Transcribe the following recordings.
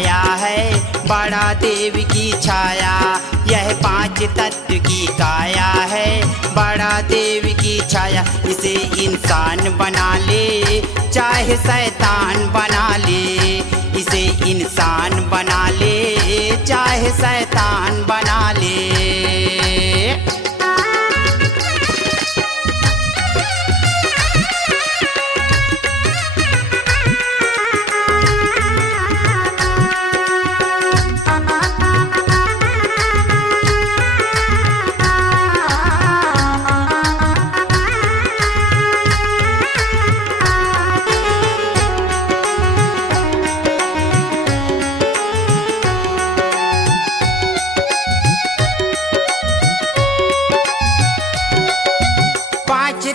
काया है, बड़ा देव की छाया। यह पांच तत्व की काया है, बड़ा देव की छाया। इसे इंसान बना ले चाहे शैतान बना ले, इसे इंसान बना ले चाहे शैतान बना ले।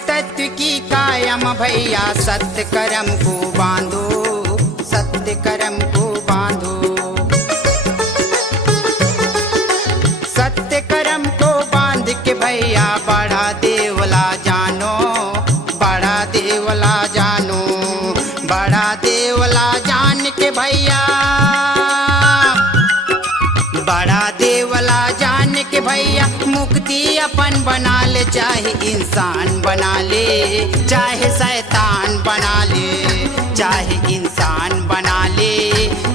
तत्व की कायम भैया, सत्य कर्म को बांधो, सत्य कर्म को बांधो। सत्य कर्म को बांध के भैया बड़ा देवला जानो, बड़ा देवला जानो। बड़ा देवला जान के भैया, बड़ा देवला जान के भैया मुक्ति अपन बना ले। चाहे इंसान बना ले चाहे शैतान बना ले, चाहे इंसान बना ले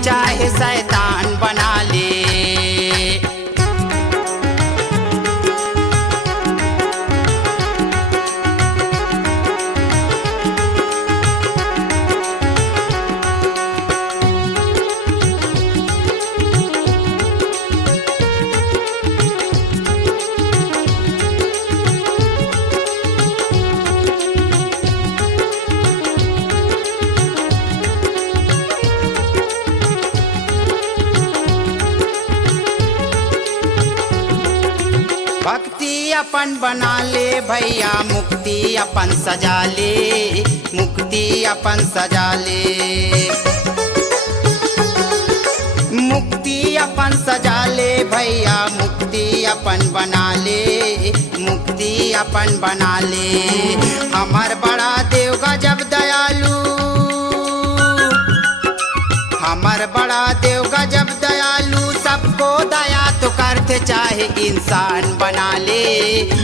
चाहे शैतान बना ले। भक्ति अपन बना ले भैया, मुक्ति अपन सजा ले, मुक्ति अपन सजा ले। मुक्ति अपन सजा ले भैया, मुक्ति अपन बना ले, मुक्ति अपन बना ले। हमार बड़ा देव गजब दयालु, हमार बड़ा देव गजब दयालु। सबको दया तो करते, चाहे इंसान बना ले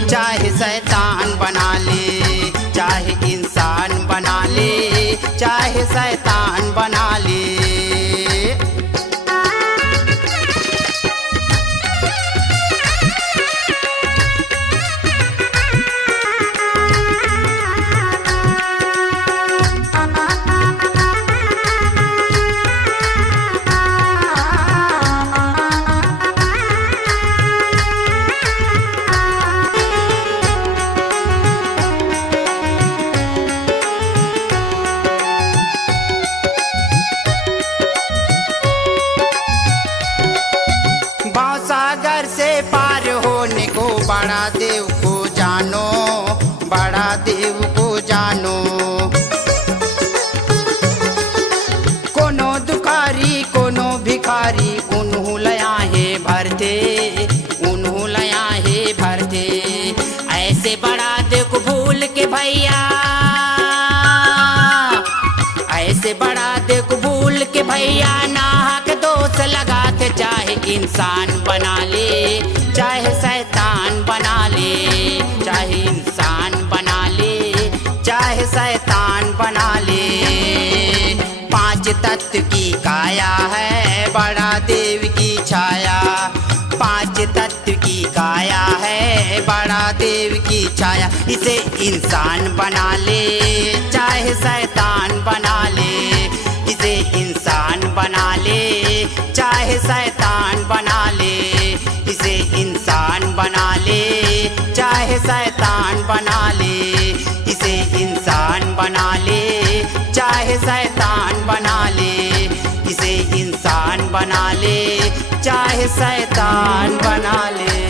चाहे शैतान बना ले, चाहे इंसान बना ले चाहे शैतान बना ले। सागर से पार होने को बड़ा देव को जानो, बड़ा देव को जानो। कोनो दुखारी कोनो भिखारी, उन्हों लया है भरते, उन्हों लया है भरते। ऐसे बड़ा देव को भूल के भैया, ऐसे बड़ा देव को भूल के भैया नाहक दोष लगाते। चाहे इंसान बना ले चाहे शैतान बना ले, चाहे इंसान बना ले चाहे शैतान बना ले। पांच तत्व की काया है, बड़ा देव की छाया। पांच तत्व की काया है, बड़ा देव की छाया। इसे इंसान बना ले चाहे शैतान बना ले, इसे इंसान बना ले चाहे शैतान बना ले, इसे इंसान बना ले चाहे शैतान बना ले, इसे इंसान बना ले चाहे शैतान बना ले, इसे इंसान बना ले चाहे शैतान बना ले।